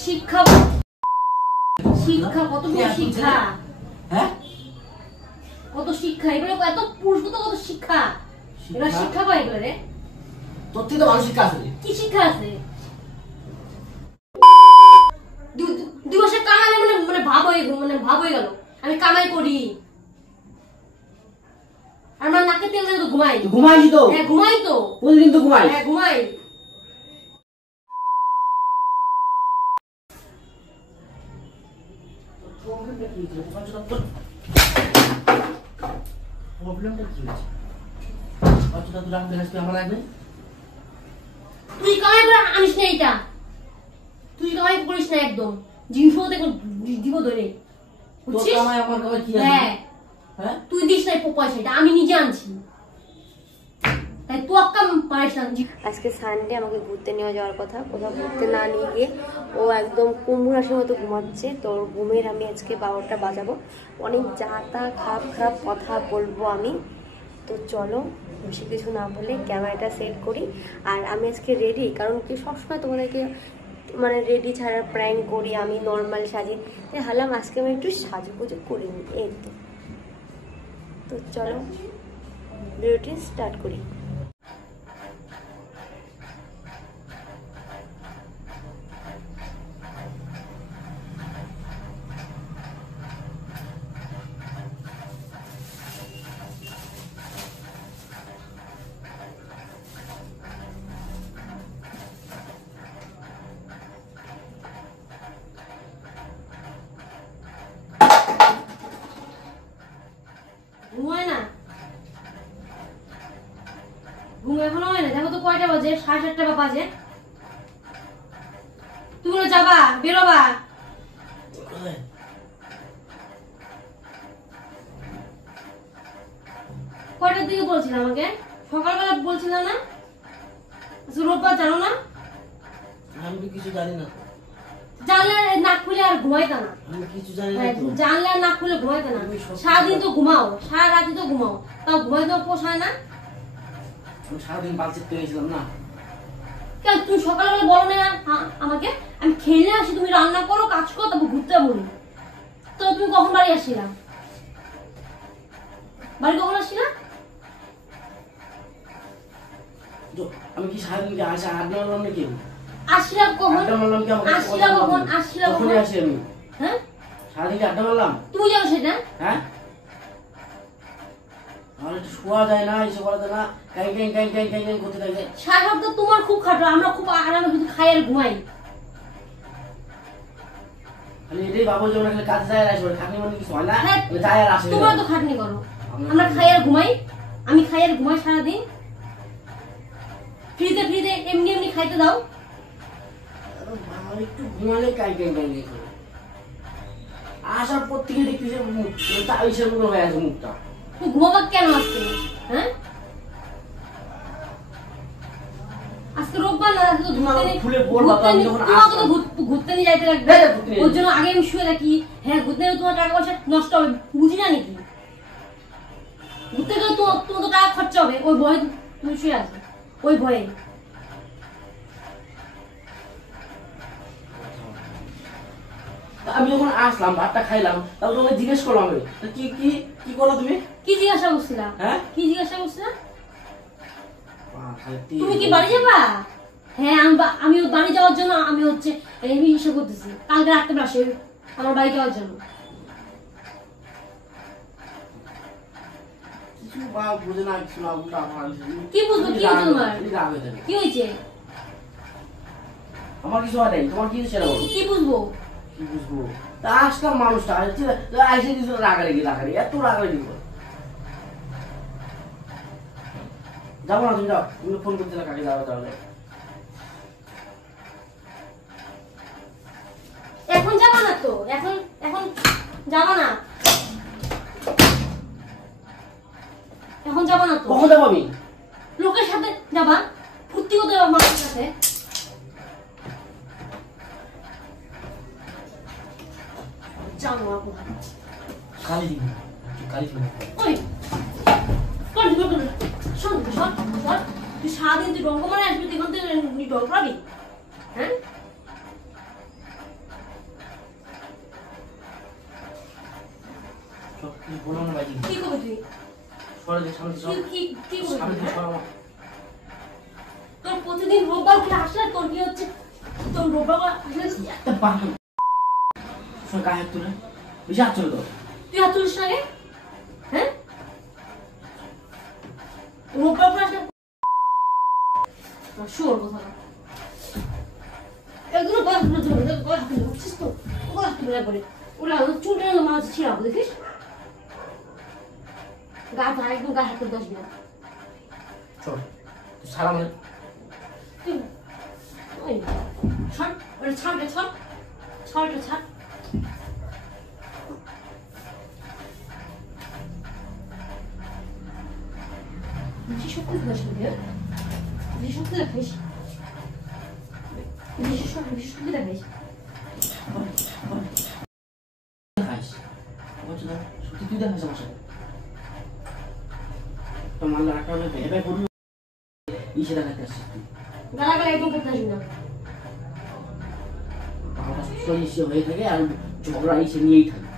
শিক্ষা শিক্ষা কত শিক্ষা হ্যাঁ কত শিক্ষা এগুলো এত পুরুষগত কত শিক্ষা এগুলো শিক্ষা পাই এগুলো রে তোর থেকে তো ভালো শিক্ষা আছে কি শিক্ষা আছে দিবসে কামাই মানে ভাব হয়ে গেল আমি কামাই করি আর আমার নাকে তেল দিয়ে তো ঘুমাই তো হ্যাঁ ঘুমাই তো প্রতিদিন তো ঘুমাই হ্যাঁ ঘুমাই তুই কামাই করে আনিস না এটা তুই কামাই করিস না একদম জিনিস দিব ধরে বুঝছিস হ্যাঁ তুই দিস না পয়সাটা আমি নিজে আনছি তাই তুই অক্কাম পারিস না। আজকে সানডে আমাকে ঘুরতে নিয়ে যাওয়ার কথা, কোথাও ঘুরতে না নিয়ে গিয়ে ও একদম কুমড়ো হাসির মতো ঘুমাচ্ছে। তো ওর ঘুমের আমি আজকে 12টা বাজাবো, অনেক যা তা খারাপ কথা বলবো আমি। তো চলো বেশি কিছু না বলে ক্যামেরাটা সেট করি। আর আমি আজকে রেডি, কারণ কি সবসময় তোমাদেরকে মানে রেডি ছাড়া প্র্যাঙ্ক করি, আমি নর্মাল সাজি, তাই ভাবলাম আজকে আমি একটু সাজুগুজু করে নিই। এই তো চলো ভিডিওটি স্টার্ট করি। ঘুম এখনো হয় না, দেখো তো কয়টা বাজে, 7:30 বাজে। তুমি যাবা বেরোবা কয়টার দিকে বলছিল আমাকে? সকালবেলা বলছিল না? রোববার জানো না? আমি কিছু জানি না। জানলা না খুলে আর ঘুমাইতা না? আমি কিছু জানি না। জানলা না খুলে ঘুমাইতা না? সারাদিন তো ঘুমাও, সারা রাতি তো ঘুমাও, তাও ঘুমাইতে পোষায় না? আমি সারাদিন বাল চেকতে গেছিলাম না। কেন তুমি সকালবেলা বলো না আমাকে আমি খেলে আসি, তুমি রান্না করো, কাজ করো, তারপর ঘুরতে বলি। তো তুমি কখন বাড়ি আসছিলা? বাড়ি কখন আসছিলা? আমি কি সারাদিন আসা আড্ডা মারলাম নাকি? আসছিলা কখন? আড্ডা মারলাম কি? আসছিলা কখন? আসছিলা কখন? কখনই আসি আমি। হ্যাঁ সারাদিন আড্ডা মারলাম। তুমি যাও সেটা? হ্যাঁ আমার একটু শোয়া যায় না, এসে বলা যায় না, কাই করতে থাকে। সারা তো তোমার খুব খাটো, আমরা খুব আরামে শুধু খাই আর ঘুমাই। খালি এটাই ভাবো যে ওরা কাজে যায় আর আসবে, খাটনি মানে কিছু হয় না, যায় আর আসে। তোমরা তো খাটনি করো, আমরা খাই আর ঘুমাই। আমি খাই আর ঘুমাই সারাদিন। ফ্রিতে এমনি খাইতে দাও। আমার একটু ঘুমালে কাই করে আসার পর থেকে দেখতেছি তাইসের মতো হয়ে আছে মুখটা। তুই ঘুমাবা কেন আজকে? হ্যাঁ আজকে রোববার না, ঘুরতে নিয়ে যাইতে লাগবে, ওর জন্য আগে আমি শুয়ে থাকি। হ্যাঁ ঘুরতে গেলে তোমার টাকা পয়সা নষ্ট হবে, বুঝি না নাকি? ঘুরতে গেলে তোমার তো টাকা খরচা হবে, ওই ভয়ে তুমি শুয়ে আসবে, ওই ভয়ে। আমি যখন আসলাম ভাতটা খাইলাম, তারপর তোমাকে জিজ্ঞেস করলাম কি কি কি করলো তুমি? কি জিজ্ঞাসা করছিলা? হ্যাঁ কি জিজ্ঞাসা করছিলা? তুমি কি তুমি বাড়ি যাবা? হ্যাঁ আমি বাড়ি যাওয়ার জন্য আমি হিসাব করতেছি, কালকে রাখতে পারছি আমার বাড়ি যাওয়ার জন্য। কি বুঝবো? কি হয়েছে তোমার? কি হয়েছে? আমার কিছু হয় নাই, তোমার কি সেটা বলো। কি বুঝবো? কি বুঝবো? তা আসলাম মানুষটা আইসে কিছু রাগারাগি এত রাগারাগি করে যাবো না। তুমি যাও, তুমি ফোন করতে না, কাকে যাবে তাহলে? এখন যাবা না তো, এখন যাবা না, এখন যাবা না তো। কখন যাবো আমি? লোকের সাথে যাবা, ফুর্তি করতে যাবা মানুষের সাথে। জানো কালি দিবি, কালি দিবি। ওই তুই সারাদিন তুই রঙ্গ মানে আসবি, তুই ডর পাবি? হ্যাঁ বলো না ভাই কি করবি তুই? সরে যে সামনে সর কি করবি? সামনে হ্যাঁ? সর আমার তোর প্রতিদিন রোববার করে আসলে তোর কি হচ্ছে? তোর রোববার করে আসলে একটা বাপ সর গায়ে হাত তুলে বেশি হাত চলে দাও তুই হাত তুলিস না রে? হ্যাঁ? রোববার করে আসলে শুয়োর কথা না। এগুলো গলা তুলে ধরবে, গলা তুলে বুঝছিস তো? গলা তুলে করে ওরা চুলটা মাছ ছিঁড়াবো, দেখিস? গা ধরা একদম গা হাতে দশ দিন চল তুই সারা মানে তুই ওই ছাড়, ওটা ছাড়, ছাড়, ছাড়, ছাড়। বেশি শক্তি দেখাস না, বেশি শক্তি দেখাস, বেশি শক্তি দেখাস। দেখাইস বলছো না সত্যি তুই দেখাইস আমার সাথে তো মানলে একটা হলে ভেবে করবি ইসে দেখাতে আসছিস তুই গালাগালা একদম করতে আসবি না। বাবাটা সবসময় ইসে হয়ে থাকে আর ঝগড়া ইসে নিয়েই থাকে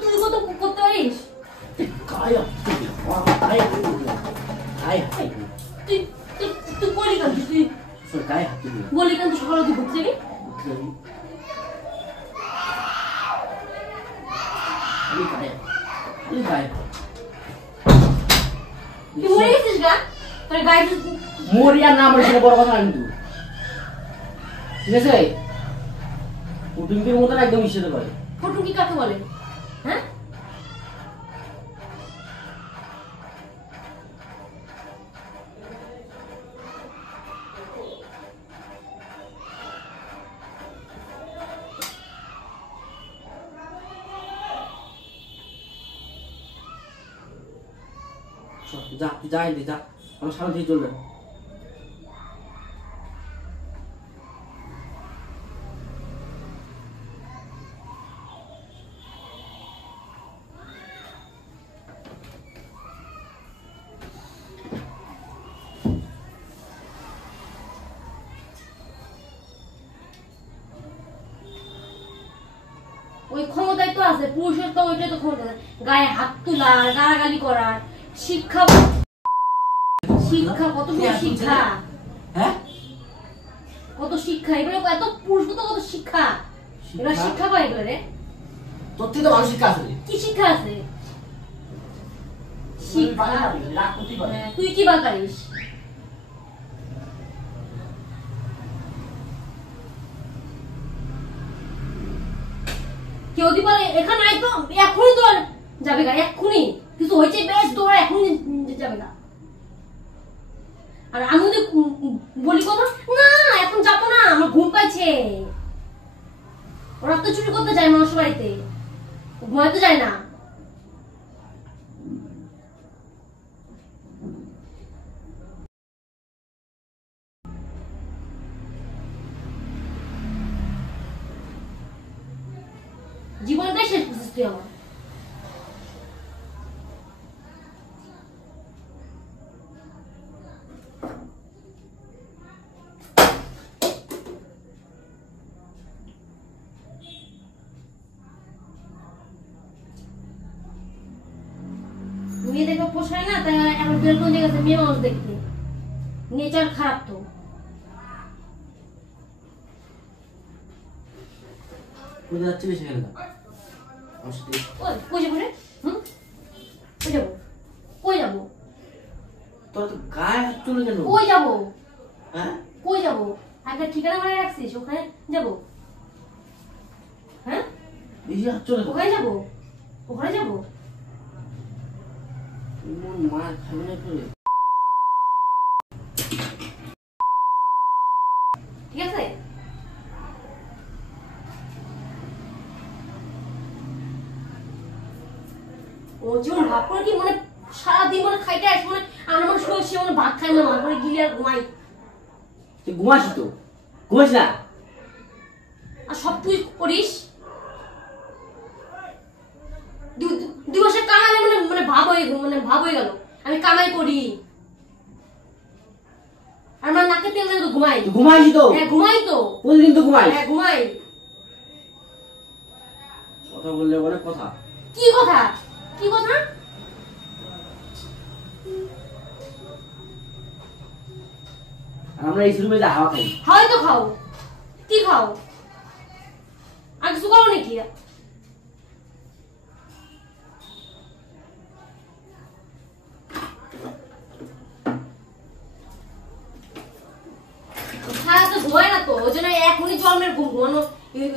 তুই কত করতে পারিস? গায়ে তুই তুই তুই বলি কেন? তুই গায়ে হাত তুলি বলি কেন? তুই সকালে তুই ঘুরতে যাবি? তুই মরে গেছিস গা? তোর গায়ে মরিয়া না মরে সেটা বড় কথা না কিন্তু ঠিক আছে কুটুম্বির মতন একদম মিশে পারে ফটুকি কাকে বলে? হ্যাঁ? যা তুই যা এলি যা আমার সামনে থেকে চলবে ওই ক্ষমতায় তো আছে, পুরুষের তো ওইটাই তো ক্ষমতা, গায়ে হাত তোলার, গালাগালি করার। শিক্ষা শিক্ষা কতটুকু শিক্ষা? হ্যাঁ কত শিক্ষা এগুলো, এত পুরুষ তো কত শিক্ষা, এগুলো শিক্ষা পায় এগুলো রে? তোর থেকে তো ভালো শিক্ষা আছে কি শিক্ষা আছে? শিক্ষা রাগ করতে পারে তুই কি বা পারিস? কেউ দিবার এখানে আয় তো এখনই তো যাবে গা, এক্ষুনি কিছু হয়েছে বেশ দৌড়া এখনই যাবে গা। আর আমি যদি বলি কথা না এখন যাবো না, আমার ঘুম পাইছে, ওরা তো চুরি করতে যায় মানুষের বাড়িতে, ঘুমাইতে যায় না। জীবনটাই শেষ করছিস তুই আমার। মেয়ে দেখে পোষায় না, তাই এখন বেলকন গেছে মেয়ে মানুষ দেখতে, নেচার খারাপ তো। কোথায় যাচ্ছে বেশি গেলে কই যাবো রে? কই যাবো? কই যাবো? তোর তো গায়ে হাত তুলে কেন কই যাবো? হ্যাঁ কই যাবো? একটা ঠিকানা বানিয়ে রাখছিস, ওখানে যাবো? হ্যাঁ বেশি হাত চলে ওখানে যাবো, ওখানে যাবো। মার খাবে না করে ঠিক আছে? ও যেমন ভাব করে কি মানে সারাদিন মানে খাইতে আসে, মানে আমরা মানে শুয়ে সে মানে ভাত খাই না, ভাত করে গিলে আর ঘুমাই। তুই ঘুমাস তো ঘুমাস না আর সব তুই করিস। দিবসে কামালে মানে মানে ভাব হয়ে গেল, আমি কামাই করি। আর আমার নাকে তেল দিয়ে তো ঘুমাই। ঘুমাইছি তো। হ্যাঁ ঘুমাই তো। প্রতিদিন তো ঘুমাই। হ্যাঁ ঘুমাই। কথা বললে অনেক কথা। কি কথা? কি কথা? আমরা এই রুমে যা হাওয়া খাই। হাওয়াই তো খাও। কি খাও? আর কিছু করো নাকি? সারা তো ঘুমায় না তো, ওই জন্য এখনই জন্মের ঘুম ঘুমানো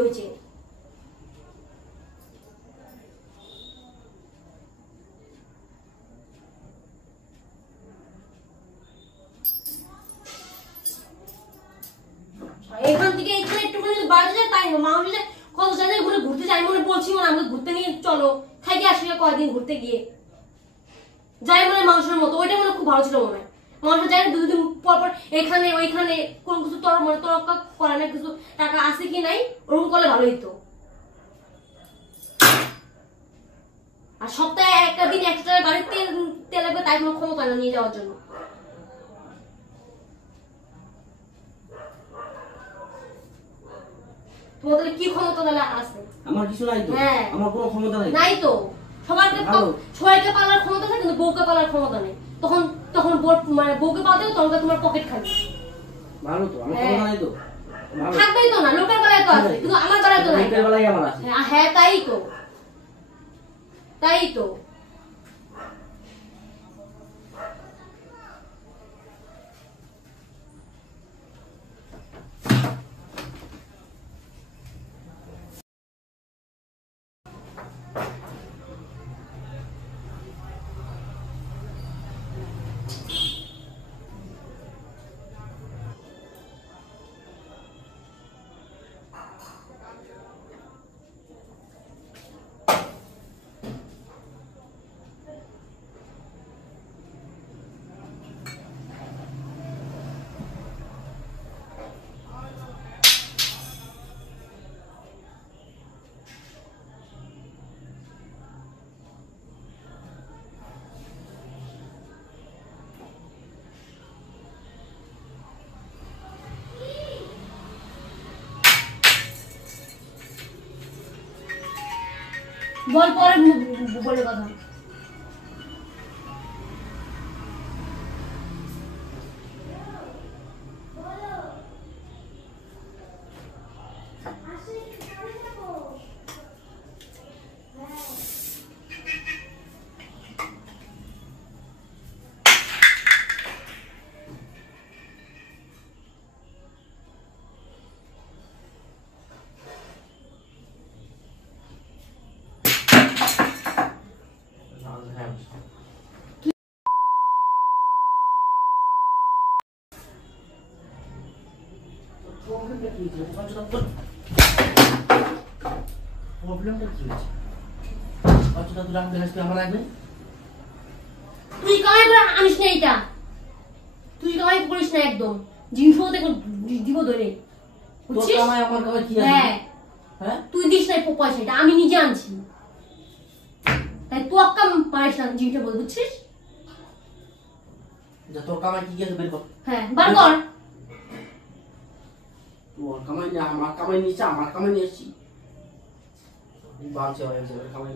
হয়েছে। এখান থেকে এখানে একটুখানি বাড়ি যায় তাই মা বলে কত জায়গায় ঘুরে ঘুরতে যাই মনে বলছি মনে আমাকে ঘুরতে নিয়ে চলো খাইকে আসি কয়েকদিন ঘুরতে গিয়ে যাই মনে মাংসের মতো ওইটা মনে খুব ভালো ছিল মনে হয় মাংস যাই দুদিন পর পর এখানে ওইখানে কোন কিছু তোর মনে তোরকা করে না কিছু টাকা আছে কি নাই ওরকম করলে ভালো হইতো আর সপ্তাহে একটা দিন এক্সট্রা গাড়ির তেল লাগবে তাই কোনো ক্ষমতা না নিয়ে যাওয়ার জন্য তোমাদের কি ক্ষমতা তাহলে আছে আমার কিছু নাই তো আমার কোনো ক্ষমতা নাই নাই তো সবাইকে পালার ক্ষমতা থাকে কিন্তু বউকে পালার ক্ষমতা নেই তখন তখন মানে বউকে পালতে তখন তোমার পকেট খালি ভালো তো আমার ক্ষমতা নাই তো থাকবেই তো না লোকের বেলায় তো আছে কিন্তু আমার বেলায় তো নাই লোকের বেলায় আমার আছে হ্যাঁ তাই তো বল পরে বলে কথা তুই কামাই করে আনিস না এটা তুই কামাই করিস না একদম জিনিসও দিব ধরে হ্যাঁ তুই দিস নাই পয়সা এটা আমি নিজে আনছি তাই তুই অক্কা পারিস না জিনিসটা বল বুঝছিস তোর কামাই কি গেছে বের কর হ্যাঁ বার কর তোর কামাই না আমার কামাই নিচে আমার কামাই নিয়ে এসছি বালছে হয়ে যাবে কামাই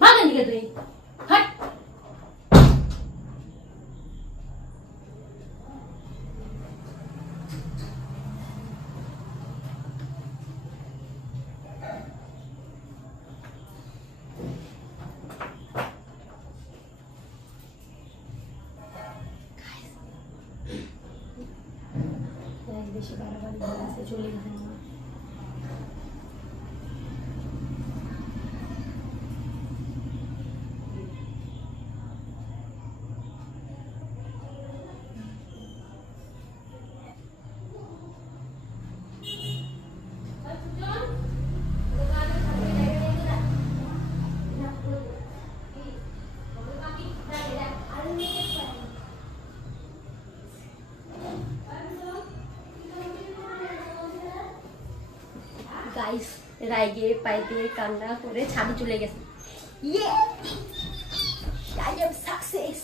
ভাগেন দিকে তুই হাট বেশি বাড়াবাড়ি আছে চলে গেছে গাইস রাইগে পাইতে কান্না করে ছাদে চলে গেছে ইয়ে আই এম সাকসেস